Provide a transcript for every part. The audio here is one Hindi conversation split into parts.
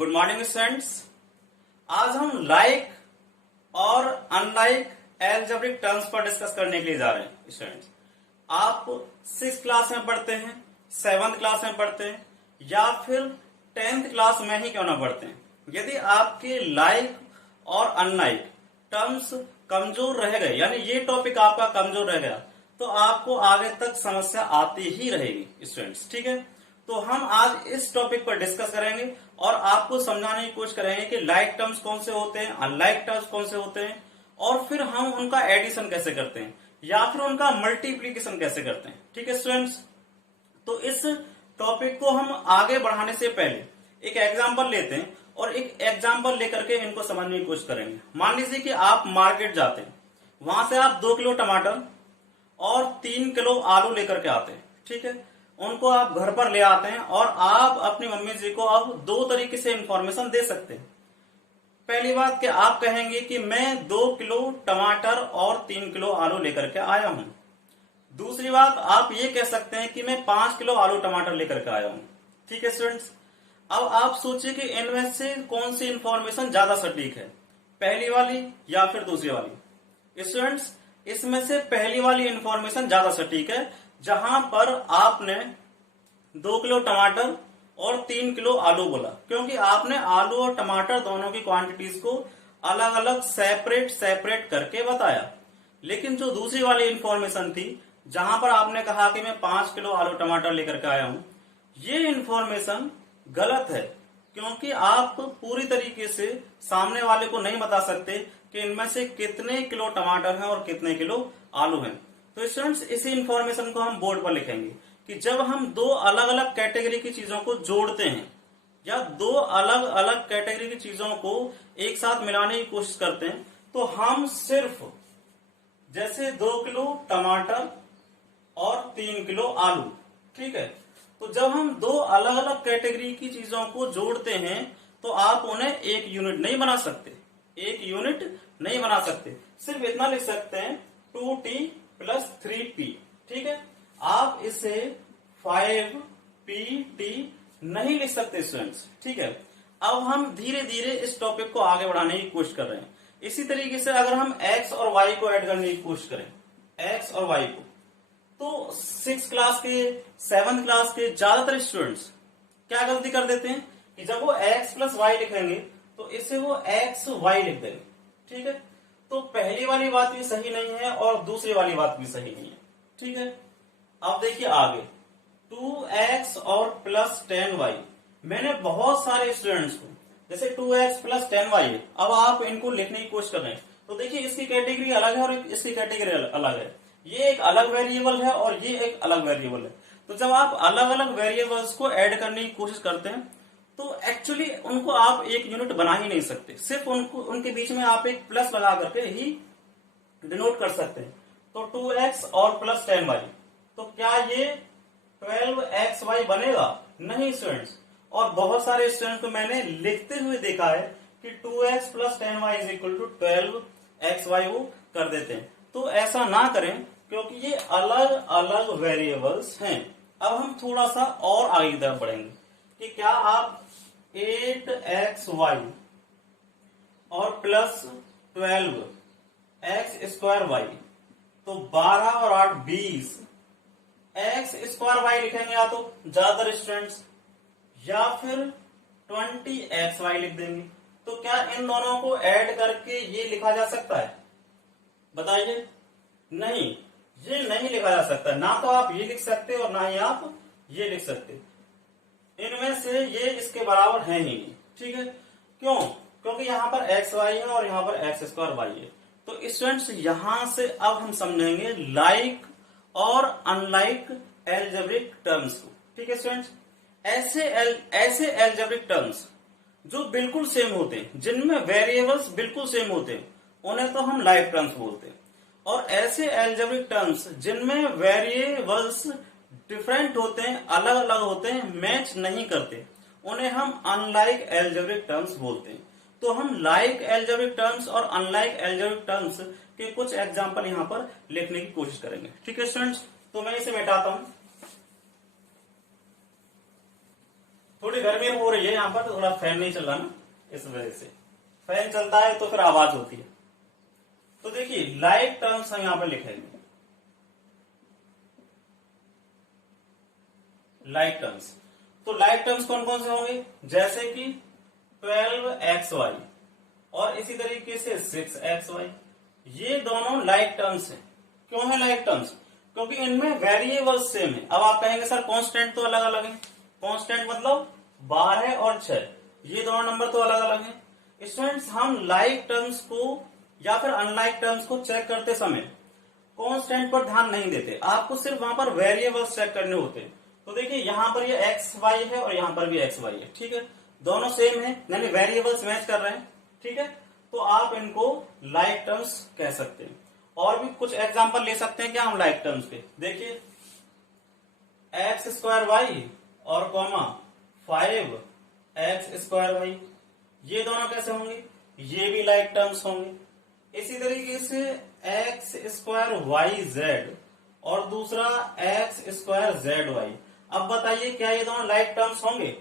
Good morning students. आज हम लाइक और अनलाइक एल्जेब्रिक टर्म्स पर डिस्कस करने के लिए जा रहे हैं। स्टूडेंट्स, आप 6th क्लास में पढ़ते हैं, 7th क्लास में पढ़ते हैं या फिर 10th क्लास में ही क्यों ना पढ़ते हैं, यदि आपके लाइक और अनलाइक टर्म्स कमजोर रह गए, यानी ये टॉपिक आपका कमजोर रह गया, तो आपको आगे तक समस्या आती ही रहेगी स्टूडेंट्स। ठीक है, तो हम आज इस टॉपिक पर डिस्कस करेंगे और आपको समझाने की कोशिश करेंगे कि लाइक टर्म्स कौन से होते हैं, अनलाइक टर्म्स कौन से होते हैं, और फिर हम उनका एडिशन कैसे करते हैं या फिर उनका मल्टीप्लीकेशन कैसे करते हैं। ठीक है स्टूडेंट्स, तो इस टॉपिक को हम आगे बढ़ाने से पहले एक एग्जाम्पल लेते हैं और एक एग्जाम्पल लेकर के इनको समझने की कोशिश करेंगे। मान लीजिए कि आप मार्केट जाते हैं, वहां से आप 2 किलो टमाटर और 3 किलो आलू लेकर के आते हैं। ठीक है, उनको आप घर पर ले आते हैं और आप अपनी मम्मी जी को अब 2 तरीके से इंफॉर्मेशन दे सकते हैं। पहली बात कि आप कहेंगे कि मैं 2 किलो टमाटर और 3 किलो आलू लेकर के आया हूं। दूसरी बात, आप ये कह सकते हैं कि मैं 5 किलो आलू टमाटर लेकर के आया हूं। ठीक है स्टूडेंट्स, अब आप सोचिए कि इनमें से कौन सी इंफॉर्मेशन ज्यादा सटीक है, पहली वाली या फिर दूसरी वाली। स्टूडेंट्स, इसमें से पहली वाली इंफॉर्मेशन ज्यादा सटीक है, जहां पर आपने 2 किलो टमाटर और 3 किलो आलू बोला, क्योंकि आपने आलू और टमाटर दोनों की क्वांटिटीज को अलग अलग सेपरेट करके बताया। लेकिन जो दूसरी वाली इंफॉर्मेशन थी, जहां पर आपने कहा कि मैं 5 किलो आलू टमाटर लेकर के आया हूं, ये इंफॉर्मेशन गलत है, क्योंकि आप पूरी तरीके से सामने वाले को नहीं बता सकते कि इनमें से कितने किलो टमाटर हैं और कितने किलो आलू हैं। तो स्टूडेंट्स, इसी इंफॉर्मेशन को हम बोर्ड पर लिखेंगे कि जब हम 2 अलग अलग कैटेगरी की चीजों को जोड़ते हैं या 2 अलग अलग कैटेगरी की चीजों को एक साथ मिलाने की कोशिश करते हैं, तो हम सिर्फ जैसे 2 किलो टमाटर और 3 किलो आलू, ठीक है, तो जब हम 2 अलग अलग कैटेगरी की चीजों को जोड़ते हैं तो आप उन्हें एक यूनिट नहीं बना सकते, सिर्फ इतना लिख सकते हैं 2t + 3p। ठीक है, आप इसे 5pt नहीं लिख सकते स्टूडेंट्स। ठीक है, अब हम धीरे धीरे इस टॉपिक को आगे बढ़ाने की कोशिश कर रहे हैं। इसी तरीके से अगर हम x और y को ऐड करने की कोशिश करें, x और y को, तो 6th क्लास के 7th क्लास के ज्यादातर स्टूडेंट्स क्या गलती कर देते हैं कि जब वो x + y लिखेंगे तो इसे वो xy लिख देंगे। ठीक है, तो पहली वाली बात भी सही नहीं है और दूसरी वाली बात भी सही नहीं है। ठीक है, अब देखिए आगे 2x और +10y। मैंने बहुत सारे स्टूडेंट्स को, जैसे 2x + 10y है, अब आप इनको लिखने की कोशिश कर रहे हैं, तो देखिए इसकी कैटेगरी अलग है और इसकी कैटेगरी अलग है। ये एक अलग वेरिएबल है और ये एक अलग वेरिएबल है। तो जब आप अलग अलग वेरिएबल्स को ऐड करने की कोशिश करते हैं तो एक्चुअली उनको आप एक यूनिट बना ही नहीं सकते, सिर्फ उनके बीच में आप एक प्लस लगा करके ही डिनोट कर सकते हैं। तो 2x और +10y, तो क्या ये 12xy बनेगा? नहीं स्टूडेंट्स, और बहुत सारे स्टूडेंट्स को मैंने लिखते हुए देखा है कि 2x + 10y = 12xy वो कर देते हैं। तो ऐसा ना करें, क्योंकि ये अलग अलग वेरिएबल्स हैं। अब हम थोड़ा सा और आगे की तरफ बढ़ेंगे कि क्या आप 8xy और +12x² तो 12 और 8 20 x² लिखेंगे, या तो ज्यादातर स्टूडेंट्स, या फिर 20xy लिख देंगे। तो क्या इन दोनों को ऐड करके ये लिखा जा सकता है? बताइए, नहीं, ये नहीं लिखा जा सकता। ना तो आप ये लिख सकते और ना ही आप ये लिख सकते, इनमें से ये इसके बराबर है ही नहीं। ठीक है, क्यों? क्योंकि यहाँ पर xy है और यहाँ पर x² है। तो स्टूडेंट्स, यहां से अब हम समझेंगे लाइक और अनलाइक एल्जेब्रिक टर्म्स को। ठीक है स्टूडेंट्स, ऐसे एल्जेब्रिक टर्म्स जो बिल्कुल सेम होते हैं, जिनमें वेरिएबल्स बिल्कुल सेम होते हैं, उन्हें तो हम लाइक टर्म्स बोलते हैं। और ऐसे एल्जेब्रिक टर्म्स जिनमें वेरिएबल्स डिफरेंट होते हैं, अलग अलग होते हैं, मैच नहीं करते, उन्हें हम अनलाइक एल्जेब्रिक टर्म्स बोलते हैं। तो हम लाइक एल्जेब्रिक टर्म्स और अनलाइक एल्जेब्रिक टर्म्स के कुछ एग्जांपल यहां पर लिखने की कोशिश करेंगे। ठीक है स्टूडेंट्स, तो मैं इसे मिटाता हूं। थोड़ी गर्मी हो रही है यहाँ पर, तो थोड़ा फैन नहीं चल रहा ना, इस वजह से। फैन चलता है तो फिर आवाज होती है। तो देखिए लाइक टर्म्स हम यहाँ पर लिखेंगे, लाइक टर्म्स। तो लाइक टर्म्स कौन कौन से होंगे, जैसे कि 12xy और इसी तरीके से 6xy, ये दोनों लाइक टर्म्स हैं। क्यों है लाइक टर्म्स, क्योंकि इनमें वेरिएबल्स सेम है। अब आप कहेंगे सर कांस्टेंट तो अलग अलग है, कांस्टेंट मतलब 12 और 6, ये दोनों नंबर तो अलग अलग हैं। स्टूडेंट्स हम लाइक टर्म्स को या फिर अनलाइक टर्म्स को चेक करते समय कांस्टेंट पर ध्यान नहीं देते, आपको सिर्फ वहां पर वेरिएबल्स चेक करने होते हैं। तो देखिए यहाँ पर ये एक्स वाई है और यहाँ पर भी एक्स वाई है, ठीक है, दोनों सेम है, यानी वेरिएबल्स मैच कर रहे हैं, ठीक है। तो आप इनको लाइक टर्म्स कह सकते हैं। और भी कुछ एग्जांपल ले सकते हैं क्या हम लाइक टर्म्स के, देखिए एक्स स्क्वायर वाई और कॉमा 5x स्क्वायर वाई, ये दोनों कैसे होंगे, ये भी लाइक टर्म्स होंगे। इसी तरीके से एक्स स्क्वायर वाई जेड और दूसरा एक्स स्क्वायर जेड वाई। अब बताइए क्या ये दोनों लाइक टर्म्स होंगे।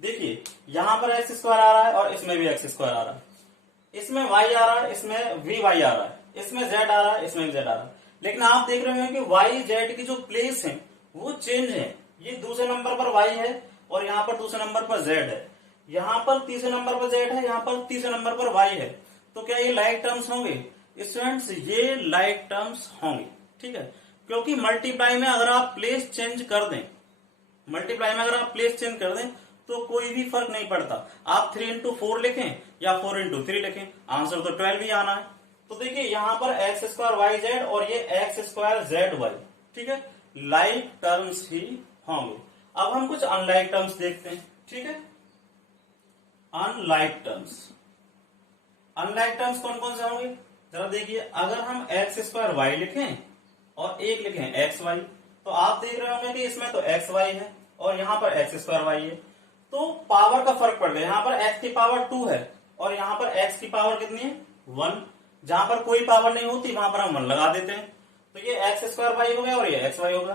देखिए यहां पर एक्स स्क्वायर आ रहा है और इसमें भी एक्स स्क्वायर आ रहा है, इसमें वाई आ रहा है, इसमें वी वाई आ रहा है, इसमें जेड आ रहा है, इसमें जेड आ रहा है। लेकिन आप देख रहे हैं कि वाई जेड की जो प्लेस है वो चेंज है। ये दूसरे नंबर पर वाई है और यहाँ पर दूसरे नंबर पर जेड है, यहाँ पर तीसरे नंबर पर जेड है, यहाँ पर तीसरे नंबर पर वाई है। तो क्या ये लाइक टर्म्स होंगे स्टूडेंट्स, ये लाइक टर्म्स होंगे, ठीक है। क्योंकि मल्टीप्लाई में अगर आप प्लेस चेंज कर दें, मल्टीप्लाई में अगर आप प्लेस चेंज कर दें तो कोई भी फर्क नहीं पड़ता, आप 3 इंटू 4 लिखें या 4 इंटू 3 लिखें, आंसर तो 12 ही आना है। तो देखिए यहाँ पर एक्स स्क्वायर वाई जेड और ये एक्स स्क्वायर जेड वाई, ठीक है, लाइक टर्म्स ही होंगे। अब हम कुछ अनलाइक टर्म्स देखते हैं, ठीक है। अनलाइक टर्म्स, अनलाइक टर्म्स कौन कौन से होंगे जरा देखिए। अगर हम एक्स स्क्वायर वाई लिखें और एक लिखें एक्स वाई, तो आप देख रहे होंगे कि इसमें तो एक्स वाई है और यहाँ पर एक्स स्क्वायर वाई है, तो पावर का फर्क पड़ गया। यहाँ पर एक्स की पावर 2 है और यहाँ पर एक्स की पावर कितनी है 1। जहां पर कोई पावर नहीं होती वहां पर हम 1 लगा देते हैं, तो ये एक्स स्क्वायर वाई हो गया और ये एक्स वाई होगा।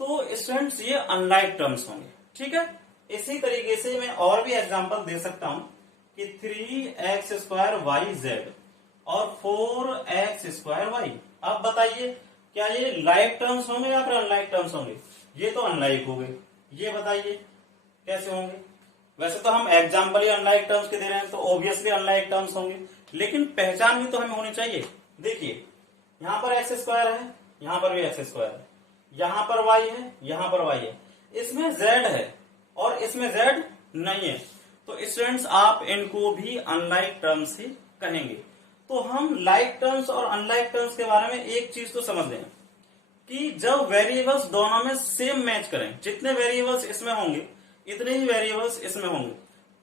तो स्टूडेंट्स ये अनलाइक टर्म्स होंगे, ठीक है। इसी तरीके से मैं और भी एग्जांपल दे सकता हूं कि 3x स्क्वायर वाई जेड और 4x स्क्वायर वाई। अब बताइए क्या ये लाइक टर्म्स होंगे या फिर अनलाइक टर्म्स होंगे, ये तो अनलाइक हो गए, ये बताइए कैसे होंगे। वैसे तो हम एग्जाम्पल ही अनलाइक टर्म्स के दे रहे हैं तो ऑब्वियसली अनलाइक टर्म्स होंगे, लेकिन पहचान भी तो हमें होनी चाहिए। देखिए यहाँ पर एक्स स्क्वायर है, यहाँ पर भी एक्स स्क्वायर है, यहाँ पर वाई है, यहाँ पर वाई है, इसमें जेड है और इसमें जेड नहीं है, तो स्टूडेंट्स आप इनको भी अनलाइक टर्म्स ही कहेंगे। तो हम लाइक टर्म्स और अनलाइक टर्म्स के बारे में एक चीज तो समझ लें कि जब वेरिएबल्स दोनों में सेम मैच करें, जितने वेरिएबल्स इसमें होंगे इतने ही वेरिएबल्स इसमें होंगे,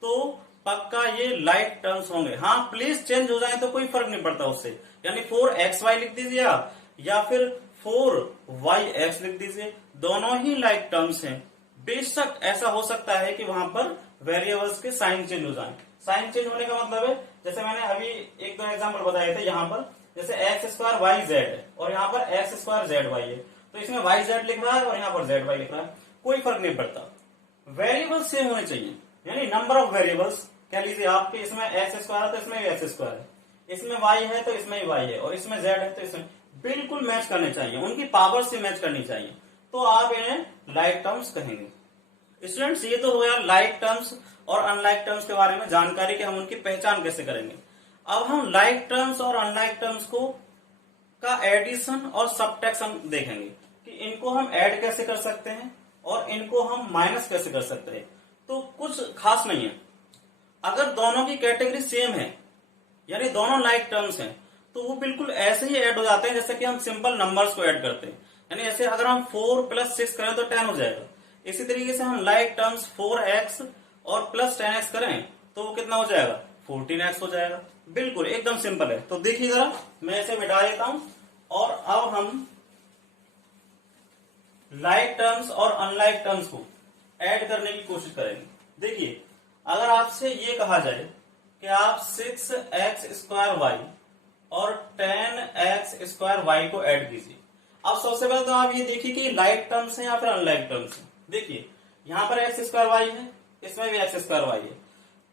तो पक्का ये लाइक टर्म्स होंगे। हाँ प्लेस चेंज हो जाए तो कोई फर्क नहीं पड़ता उससे, यानी 4xy लिख दीजिए आप या फिर 4yx लिख दीजिए, दोनों ही लाइक टर्म्स हैं। बेशक ऐसा हो सकता है कि वहां पर वेरिएबल्स के साइन चेंज हो जाए। साइन चेंज होने का मतलब है जैसे मैंने अभी एक दो एग्जांपल बताए थे, यहाँ पर जैसे एक्स स्क्वायर वाई जेड है और यहाँ पर एक्स स्क्वायर जेड वाई है, तो इसमें वाई जेड लिख रहा है और यहाँ पर जेड वाई लिख रहा है, कोई फर्क नहीं पड़ता, वेरिएबल्स सेम होने चाहिए। यानी नंबर ऑफ वेरिएबल्स कह लीजिए आपके, इसमें एक्स स्क्वायर है तो इसमें भी एक्स स्क्वायर है, इसमें वाई है तो इसमें भी वाई है और इसमें जेड है तो इसमें बिल्कुल मैच करने चाहिए, उनकी पावर से मैच करनी चाहिए, तो आप इन्हें लाइक टर्म्स कहेंगे। स्टूडेंट्स ये तो हो गया लाइक टर्म्स और अनलाइक टर्म्स के बारे में जानकारी कि हम उनकी पहचान कैसे करेंगे। अब हम लाइक टर्म्स और अनलाइक टर्म्स को का एडिशन और सबट्रैक्शन देखेंगे कि इनको हम ऐड कैसे कर सकते हैं और इनको हम माइनस कैसे कर सकते हैं। तो कुछ खास नहीं है, अगर दोनों की कैटेगरी सेम है यानी दोनों लाइक टर्म्स हैं तो वो बिल्कुल ऐसे ही ऐड हो जाते हैं जैसे कि हम सिंपल नंबर्स को ऐड करते हैं। यानी ऐसे अगर हम 4 + 6 करें तो 10 हो जाएगा, इसी तरीके से हम लाइक टर्म्स 4x और प्लस 10x करें तो वो कितना हो जाएगा 14x हो जाएगा। बिल्कुल एकदम सिंपल है। तो देखिए जरा मैं इसे मिटा देता हूं और अब हम लाइक टर्म्स और अनलाइक टर्म्स को ऐड करने की कोशिश करेंगे। देखिए अगर आपसे ये कहा जाए कि आप 6x स्क्वायर वाई और 10x स्क्वायर वाई को ऐड कीजिए, अब सबसे पहले तो आप ये देखिए कि लाइक टर्म्स हैं या फिर अनलाइक टर्म्स हैं। देखिए यहाँ पर एक्स स्क्वायर वाई है इसमें भी एक्स स्क्वायर वाई है,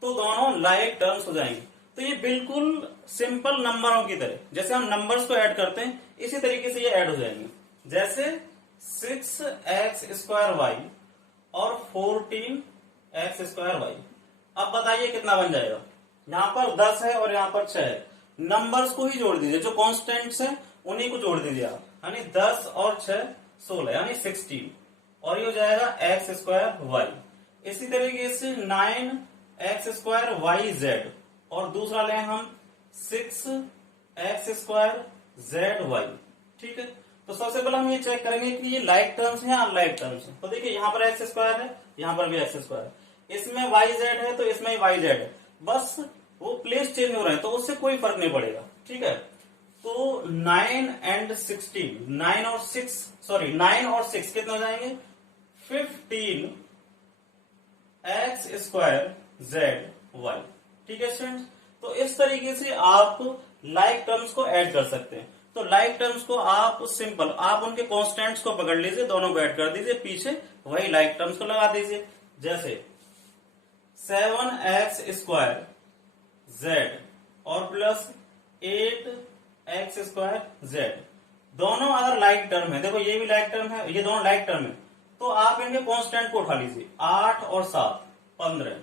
तो दोनों लाइक टर्म्स हो जाएंगे। तो ये बिल्कुल सिंपल नंबरों की तरह, जैसे हम नंबर्स को ऐड करते हैं इसी तरीके से ये ऐड हो जाएंगे। जैसे 6x² वाई और 14x² वाई। अब बताइए कितना बन जाएगा। यहाँ पर 10 है और यहाँ पर 6 है, नंबर्स को ही जोड़ दीजिए, जो कॉन्स्टेंट्स है उन्हीं को जोड़ दीजिए आप, यानी 10 और 6 16 यानी 16, और ये हो जाएगा x² वाई। इसी तरीके से 9x² वाई जेड, और दूसरा लें हम 6x² जेड वाई। ठीक है, तो सबसे पहले हम ये चेक करेंगे कि ये लाइक टर्म्स हैं या अनलाइक टर्म्स हैं। तो देखिए यहाँ पर x² है, यहाँ पर भी x², इसमें वाई जेड है तो इसमें वाई जेड है, बस वो प्लेस चेंज हो रहे हैं तो उससे कोई फर्क नहीं पड़ेगा। ठीक है, तो 9 और 6 कितने हो जाएंगे 15x² जेड वाई। ठीक है स्टूडेंट्स, तो इस तरीके से आप लाइक टर्म्स को ऐड कर सकते हैं। तो लाइक टर्म्स को आप सिंपल, आप उनके कॉन्स्टेंट्स को पकड़ लीजिए, दोनों को ऐड कर दीजिए, पीछे वही लाइक टर्म्स को लगा दीजिए। जैसे 7x² जेड और प्लस 8x² जेड, दोनों अगर लाइक टर्म है, देखो ये भी लाइक टर्म है, ये दोनों लाइक टर्म है, तो आप इनके कांस्टेंट को उठा लीजिए, 8 और 7 15,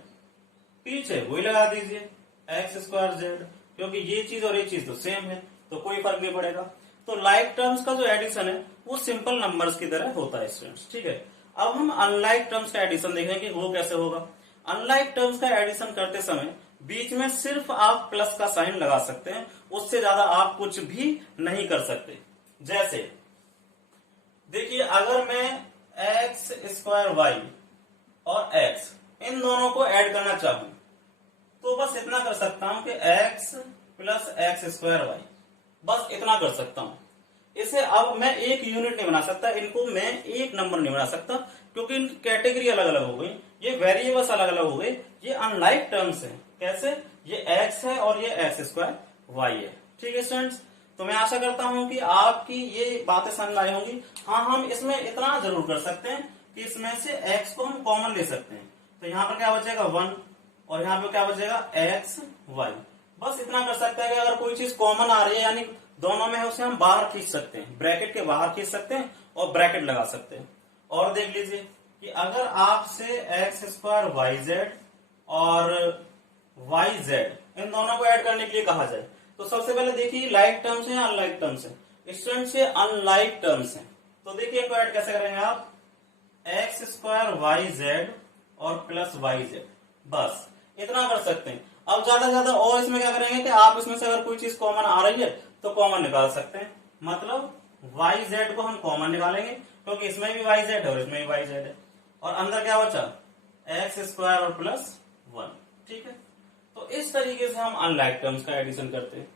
पीछे वही लगा दीजिए x² जेड, क्योंकि ये चीज और ये चीज तो सेम है तो कोई फर्क नहीं पड़ेगा। तो लाइक टर्म्स का जो एडिशन है वो सिंपल नंबर्स की तरह होता है स्टूडेंट्स। ठीक है, अब हम अनलाइक टर्म्स का एडिशन देखेंगे कि वो कैसे होगा। अनलाइक टर्म्स का एडिशन करते समय बीच में सिर्फ आप प्लस का साइन लगा सकते हैं, उससे ज्यादा आप कुछ भी नहीं कर सकते। जैसे देखिए, अगर मैं x² वाई और x इन दोनों को ऐड करना चाहूं तो बस इतना कर सकता हूं कि x प्लस x² वाई, बस इतना कर सकता हूं। इसे अब मैं एक यूनिट नहीं बना सकता, इनको मैं एक नंबर नहीं बना सकता, क्योंकि इनकी कैटेगरी अलग अलग हो गई, ये वेरिएबल्स अलग अलग हो गए, ये अनलाइक टर्म्स हैं। कैसे, ये x है और ये x² वाई है। ठीक है स्टूडेंट्स, तो मैं आशा करता हूं कि आपकी ये बातें समझ आई होंगी। हाँ, हम इसमें इतना जरूर कर सकते हैं कि इसमें से x को हम कॉमन ले सकते हैं, तो यहाँ पर क्या बचेगा 1 और यहाँ पे क्या बचेगा x y। बस इतना कर सकते हैं कि अगर कोई चीज कॉमन आ रही है यानी दोनों में है, उसे हम बाहर खींच सकते हैं, ब्रैकेट के बाहर खींच सकते हैं और ब्रैकेट लगा सकते हैं। और देख लीजिए कि अगर आपसे x² yz और yz इन दोनों को ऐड करने के लिए कहा जाए, तो सबसे पहले देखिए लाइक टर्म्स है या अनलाइक टर्म्स है। स्टूडेंट से अनलाइक टर्म्स है, तो देखिए इनको ऐड कैसे करेंगे आप, x² yz और प्लस yz, बस इतना कर सकते हैं। अब ज्यादा और इसमें क्या करेंगे कि आप इसमें से अगर कोई चीज कॉमन आ रही है तो कॉमन निकाल सकते हैं, मतलब yz को हम कॉमन निकालेंगे क्योंकि इसमें भी yz है और इसमें भी yz है, और अंदर क्या बचा x² और प्लस 1। ठीक है, तो इस तरीके से हम अनलाइक टर्म्स का एडिशन करते हैं।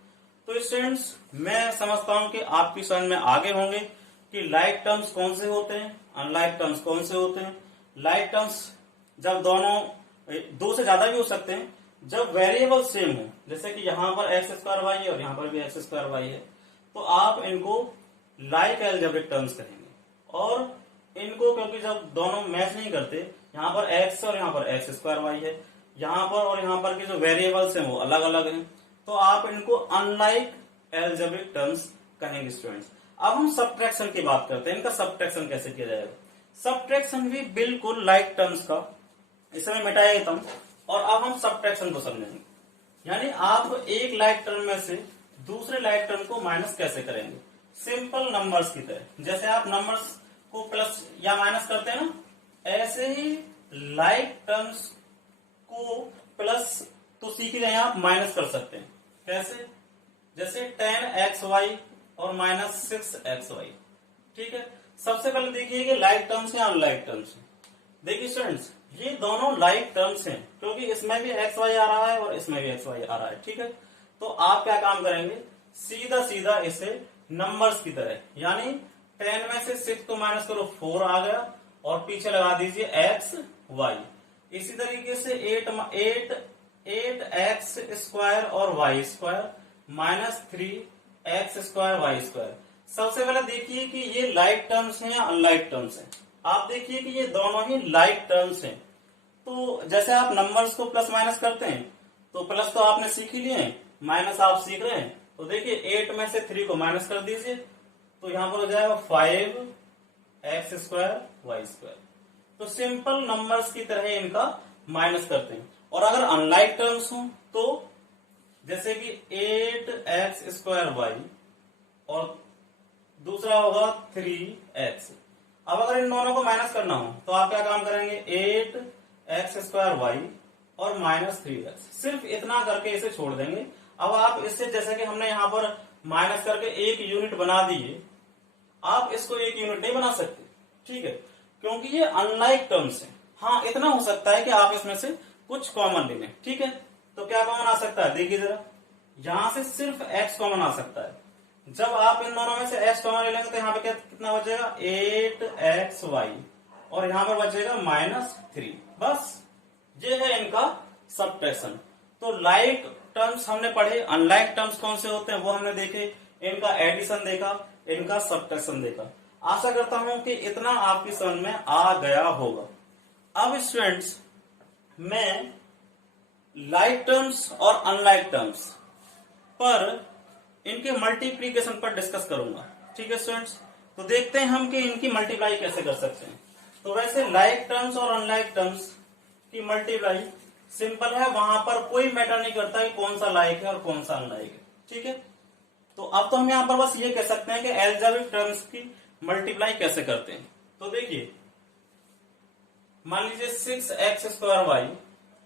तो स्टूडेंट्स, मैं समझता हूं कि आपकी समझ में आगे होंगे कि लाइक टर्म्स कौन से होते हैं, अनलाइक टर्म्स कौन से होते हैं। लाइक टर्म्स जब दोनों दो से ज्यादा भी हो सकते हैं, जब वेरिएबल सेम हो, जैसे कि यहाँ पर x² वाई है और यहाँ पर भी x² वाई है, तो आप इनको लाइक एल्जेब्रिक टर्म्स कहेंगे। और इनको क्योंकि जब दोनों मैच नहीं करते, यहाँ पर x और यहाँ पर x² वाई है, यहाँ पर और यहाँ पर के जो वेरिएबल्स हैं वो अलग अलग हैं, तो आप इनको अनलाइक एल्जेब्रिक टर्म्स कहेंगे स्टूडेंट्स। अब हम सबट्रैक्शन की बात करते हैं, इनका सबट्रैक्शन कैसे किया जाएगा। सबट्रैक्शन भी बिल्कुल लाइक टर्म्स का, इसे मैं मिटाया देता हूं और अब हम सबट्रैक्शन को समझेंगे। यानी आप एक लाइक टर्म में से दूसरे लाइक टर्म को माइनस कैसे करेंगे, सिंपल नंबर्स की तरह। जैसे आप नंबर्स को प्लस या माइनस करते हैं ना, ऐसे ही लाइक टर्म्स को प्लस तो सीख ही रहे हैं, आप माइनस कर सकते हैं। कैसे, जैसे 10xy और माइनस 6xy। ठीक है, सबसे पहले देखिए कि लाइक टर्म्स या अनलाइक टर्म्स। देखिए स्टूडेंट्स, ये दोनों लाइक टर्म्स हैं क्योंकि इसमें भी xy आ रहा है और इसमें भी xy आ रहा है। ठीक है, तो आप क्या काम करेंगे, सीधा सीधा इसे नंबर्स की तरह, यानी 10 में से 6 को माइनस करो 4 आ गया और पीछे लगा दीजिए x y। इसी तरीके से 8x² और y² माइनस 3x² y²। सबसे पहले देखिए कि ये लाइक टर्म्स हैं या अनलाइक टर्म्स हैं। आप देखिए कि ये दोनों ही लाइक टर्म्स हैं, तो जैसे आप नंबर्स को प्लस माइनस करते हैं, तो प्लस तो आपने सीख ही लिए, माइनस आप सीख रहे हैं। तो देखिए 8 में से 3 को माइनस कर दीजिए, तो यहां पर हो जाएगा 5x² y²। तो सिंपल नंबर्स की तरह इनका माइनस करते हैं। और अगर अनलाइक टर्म्स हो तो जैसे कि 8x² y और दूसरा होगा 3x। अब अगर इन दोनों को माइनस करना हो तो आप क्या काम करेंगे, 8x² y और -3x, सिर्फ इतना करके इसे छोड़ देंगे। अब आप इससे, जैसे कि हमने यहाँ पर माइनस करके एक यूनिट बना दिए, आप इसको एक यूनिट नहीं बना सकते, ठीक है, क्योंकि ये अनलाइक टर्म्स है। हाँ, इतना हो सकता है कि आप इसमें से कुछ कॉमन ले लें, ठीक है। तो क्या कॉमन आ सकता है, देखिए जरा, यहां से सिर्फ x कॉमन आ सकता है। जब आप इन दोनों में से x कॉमन ले लेंगे तो यहाँ पे कितना बचेगा, 8xy, और यहाँ पर बचेगा -3। बस ये है इनका सबट्रैक्शन। तो लाइक टर्म्स हमने पढ़े, अनलाइक टर्म्स कौन से होते हैं वो हमने देखे, इनका एडिशन देखा, इनका सबट्रैक्शन देखा। आशा करता हूं कि इतना आपकी समझ में आ गया होगा। अब स्टूडेंट्स, मैं लाइक टर्म्स और अनलाइक टर्म्स पर इनके मल्टीप्लीकेशन पर डिस्कस करूंगा, ठीक है स्टूडेंट्स। तो देखते हैं हम कि इनकी मल्टीप्लाई कैसे कर सकते हैं। तो वैसे लाइक टर्म्स और अनलाइक टर्म्स की मल्टीप्लाई सिंपल है, वहां पर कोई मैटर नहीं करता कि कौन सा लाइक है और कौन सा अनलाइक है, ठीक है। तो अब तो हम यहां पर बस ये कह सकते हैं कि एल्जेब्रिक टर्म्स की मल्टीप्लाई कैसे करते हैं। तो देखिए, मान लीजिए 6x² y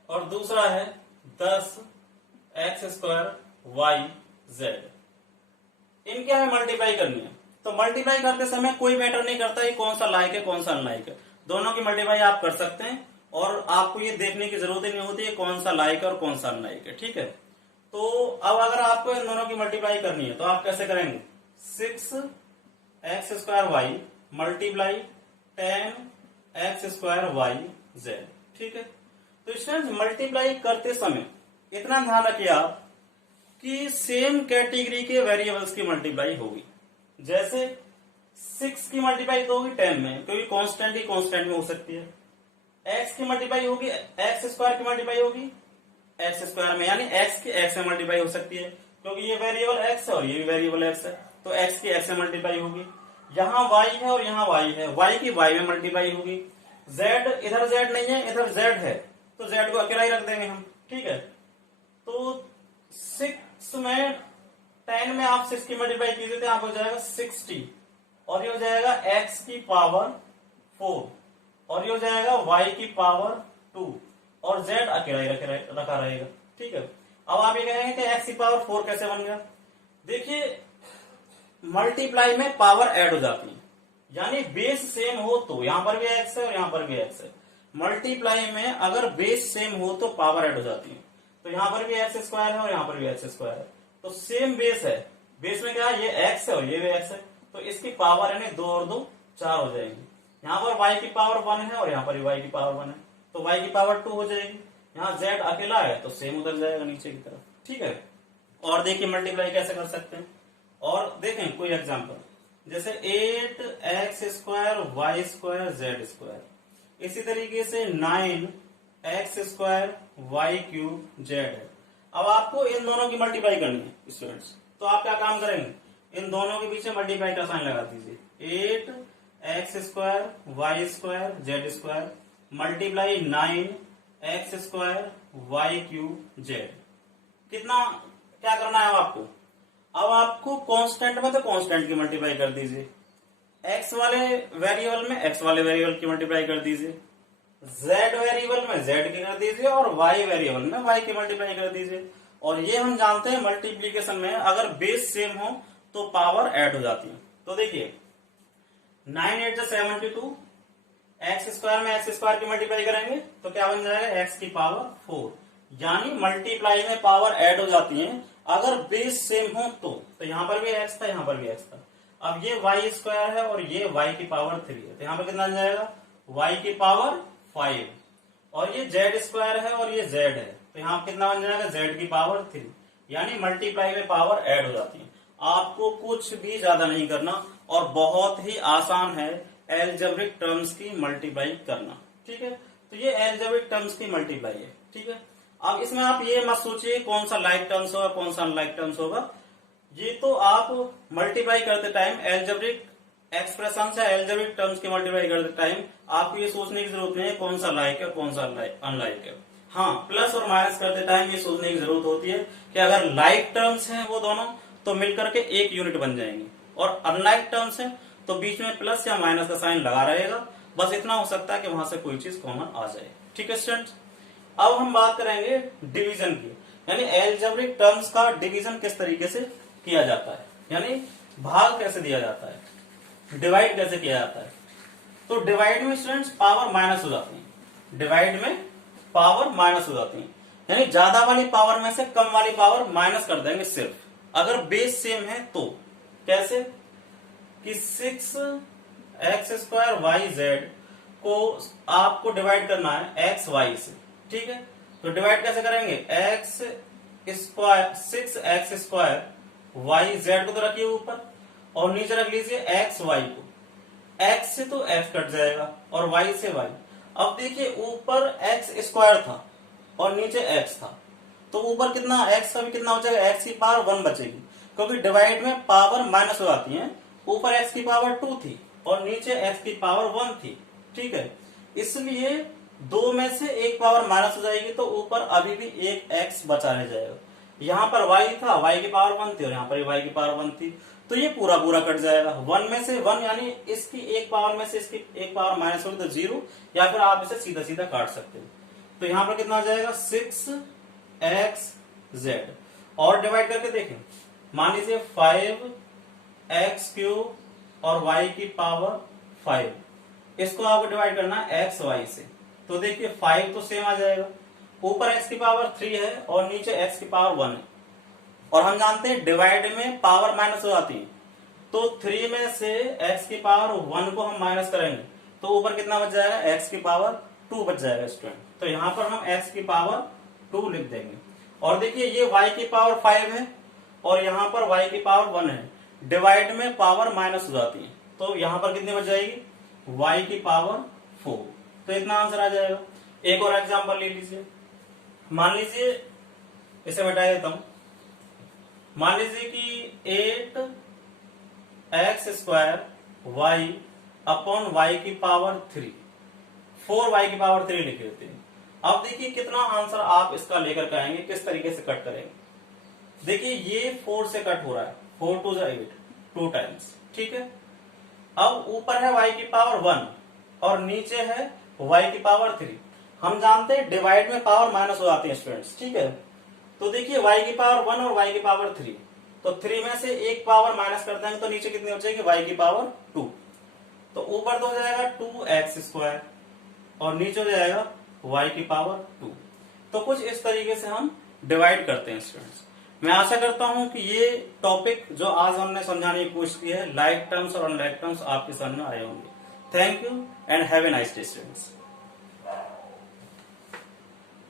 और दूसरा है 10x² yz, इनके हमें मल्टीप्लाई करनी है। तो मल्टीप्लाई करते समय कोई मैटर नहीं करता कि कौन सा लाइक है कौन सा अनलाइक है, दोनों की मल्टीप्लाई आप कर सकते हैं और आपको ये देखने की जरूरत ही नहीं होती है कौन सा लाइक है और कौन सा अनलाइक है, ठीक है। तो अब अगर आपको इन दोनों की मल्टीप्लाई करनी है तो आप कैसे करेंगे, 6x² y multiply 10x² yz, ठीक है। तो स्टूडेंट्स, मल्टीप्लाई करते समय इतना ध्यान रखिए आप कि सेम कैटेगरी के वेरिएबल्स की मल्टीप्लाई होगी। जैसे 6 की मल्टीप्लाई तो होगी 10 में, क्योंकि कांस्टेंट ही कांस्टेंट में हो सकती है। x की मल्टीप्लाई होगी, x² की मल्टीप्लाई होगी x² में, यानी x की x में मल्टीप्लाई हो सकती है, क्योंकि ये वेरिएबल x है और ये भी वेरिएबल x है, तो x की x में मल्टीप्लाई होगी। यहाँ y है और यहाँ y है, y की y में मल्टीप्लाई होगी। z, इधर z नहीं है, इधर z है, तो z को अकेला ही रख देंगे हम, ठीक है। तो 6 में 10 में आप 6 की मल्टीप्लाई कीजिए तो यहाँ हो जाएगा 60, और ये हो जाएगा x की पावर 4, और ये हो जाएगा y की पावर 2, और z अकेला ही रखा रहेगा, ठीक है। अब आप ये कहेंगे कि x की पावर 4 कैसे बन गया। देखिए, मल्टीप्लाई में पावर ऐड हो जाती है, यानी बेस सेम हो तो यहां पर भी x है और यहां पर भी x है। मल्टीप्लाई में अगर बेस सेम हो तो पावर ऐड हो जाती है, तो यहां पर भी x² है और यहां पर भी x² है, तो सेम बेस है। बेस में क्या है, ये x है और ये भी x है, तो इसकी पावर यानी 2 और 2 4 हो जाएंगी। यहाँ पर y की पावर 1 है और यहाँ पर भी y की पावर 1 है, तो y की पावर 2 हो जाएगी। यहाँ z अकेला है तो सेम उधर जाएगा नीचे की तरफ, ठीक है। और देखिए मल्टीप्लाई कैसे कर सकते हैं, और देखें कोई एग्जांपल, जैसे 8x² y² z², इसी तरीके से 9x² y³ z है। अब आपको इन दोनों की मल्टीप्लाई करनी है स्टूडेंट्स, तो आप क्या काम करेंगे, इन दोनों के पीछे मल्टीप्लाई का साइन लगा दीजिए। 8x² y² z² multiply 9x² y³ z। कितना क्या करना है आपको, अब आपको कांस्टेंट में तो कांस्टेंट की मल्टीप्लाई कर दीजिए, x वाले वेरिएबल में x वाले वेरिएबल की मल्टीप्लाई कर दीजिए, z वेरिएबल में z की कर दीजिए, और y वेरिएबल में y की मल्टीप्लाई कर दीजिए। और ये हम जानते हैं मल्टीप्लीकेशन में अगर बेस सेम हो तो पावर ऐड हो जाती है। तो देखिए 9 8 72, x² में x² की मल्टीप्लाई करेंगे तो क्या बन जाएगा, x की पावर 4, यानी मल्टीप्लाई में पावर ऐड हो जाती है अगर बेस सेम हो तो यहाँ पर भी x था, यहाँ पर भी x था। अब ये y² है और ये y की पावर 3 है, तो यहाँ पर कितना बन जाएगा, y की पावर 5, और ये z² है और ये z है, तो यहाँ कितना बन जाएगा, z की पावर 3, यानी मल्टीप्लाई में पावर ऐड हो जाती है। आपको कुछ भी ज्यादा नहीं करना और बहुत ही आसान है एल्जेब्रिक टर्म्स की मल्टीप्लाई करना, ठीक है। तो तो ये एल्जेब्रिक टर्म्स की मल्टीप्लाई है, ठीक है। अब इसमें आप ये मत सोचिए कौन सा लाइक टर्म्स होगा कौन सा अनलाइक टर्म्स होगा, ये तो आप मल्टीप्लाई करते टाइम एल्जेब्रिक एक्सप्रेशन से एल्जेब्रिक टर्म्स की मल्टीप्लाई करते टाइम आपको ये सोचने की जरूरत नहीं है कौन सा लाइक है कौन सा अनलाइक है। हाँ, प्लस और माइनस करते टाइम ये सोचने की जरूरत होती है कि अगर लाइक टर्म्स हैं वो दोनों तो मिलकर के एक यूनिट बन जाएंगी, और अनलाइक टर्म्स हैं तो बीच में प्लस या माइनस का साइन लगा रहेगा, बस इतना हो सकता है कि वहां से कोई चीज कॉमन आ जाए, ठीक है स्टूडेंट्स। अब हम बात करेंगे डिवीजन की, यानी एल्जेब्रिक टर्म्स का डिवीजन किस तरीके से किया जाता है, यानी भाग कैसे दिया जाता है, डिवाइड कैसे किया जाता है। तो डिवाइड में स्टूडेंट्स पावर माइनस हो जाती है, डिवाइड में पावर माइनस हो जाती है, यानी ज्यादा वाली पावर में से कम वाली पावर माइनस कर देंगे सिर्फ, अगर बेस सेम है तो। कैसे कि 6x² YZ को आपको डिवाइड करना है XY से, ठीक है। तो डिवाइड कैसे करेंगे, 6x² YZ को तो रखिए ऊपर और नीचे रख लीजिए XY को, x से तो x कट जाएगा और y से y। अब देखिए ऊपर x² था और नीचे x था, तो ऊपर कितना x का भी कितना हो जाएगा, x की पावर 1 बचेगी, क्योंकि डिवाइड में पावर माइनस हो जाती है, ऊपर x की पावर 2 थी और नीचे x की पावर 1 थी, ठीक है। इसलिए दो में से एक पावर माइनस हो जाएगी तो ऊपर अभी भी एक x बचा रह जाएगा। यहाँ पर y था, y की पावर 1 थी और यहाँ पर y की पावर 1 थी, तो ये पूरा पूरा कट जाएगा। 1 में से 1 यानी इसकी एक पावर में से इसकी एक पावर माइनस होगी तो 0, या फिर आप इसे सीधा सीधा काट सकते हो। तो यहाँ पर कितना आ जाएगा 6xz, और डिवाइड करके देखें, मान लीजिए 5x³ और y की पावर 5, इसको आपको डिवाइड करना है xy से। तो देखिए 5 तो सेम आ जाएगा, ऊपर x की पावर 3 है और नीचे x की पावर 1 है, और हम जानते हैं डिवाइड में पावर माइनस हो जाती है, तो 3 में से x की पावर 1 को हम माइनस करेंगे तो ऊपर कितना बच जाएगा, x की पावर 2 बच जाएगा स्टूडेंट। तो यहाँ पर हम x की पावर 2 लिख देंगे, और देखिए ये y की पावर 5 है और यहाँ पर y की पावर 1 है, डिवाइड में पावर माइनस हो जाती है, तो यहाँ पर कितनी बच जाएगी, y की पावर 4। तो इतना आंसर आ जाएगा। एक और एग्जांपल ले लीजिए, मान लीजिए इसे मिटा देता हूं, मान लीजिए कि 8x² y अपॉन y की पावर 3, 4y की पावर 3 लिख देते हैं। अब देखिए कितना आंसर आप इसका लेकर के आएंगे, किस तरीके से कट करेंगे। देखिए ये 4 से कट हो रहा है, 4 to 8 2 टाइम्स, ठीक है। अब ऊपर है y की पावर 1 और नीचे है y की पावर 3। हम जानते हैं डिवाइड में पावर माइनस हो जाती है स्टूडेंट्स, ठीक है। तो देखिए y की पावर 1 और y की पावर 3, तो 3 में से एक पावर माइनस कर देंगे तो नीचे कितनी हो जाएगी, y की पावर 2। तो ऊपर तो हो जाएगा 2x² और नीचे हो जाएगा y की पावर 2। तो कुछ इस तरीके से हम डिवाइड करते हैं स्टूडेंट्स। मैं आशा करता हूं कि ये टॉपिक जो आज हमने समझाने की कोशिश की है, लाइक टर्म्स और अनलाइक टर्म्स, आपके समझ में आए होंगे। Thank you and have a nice day students.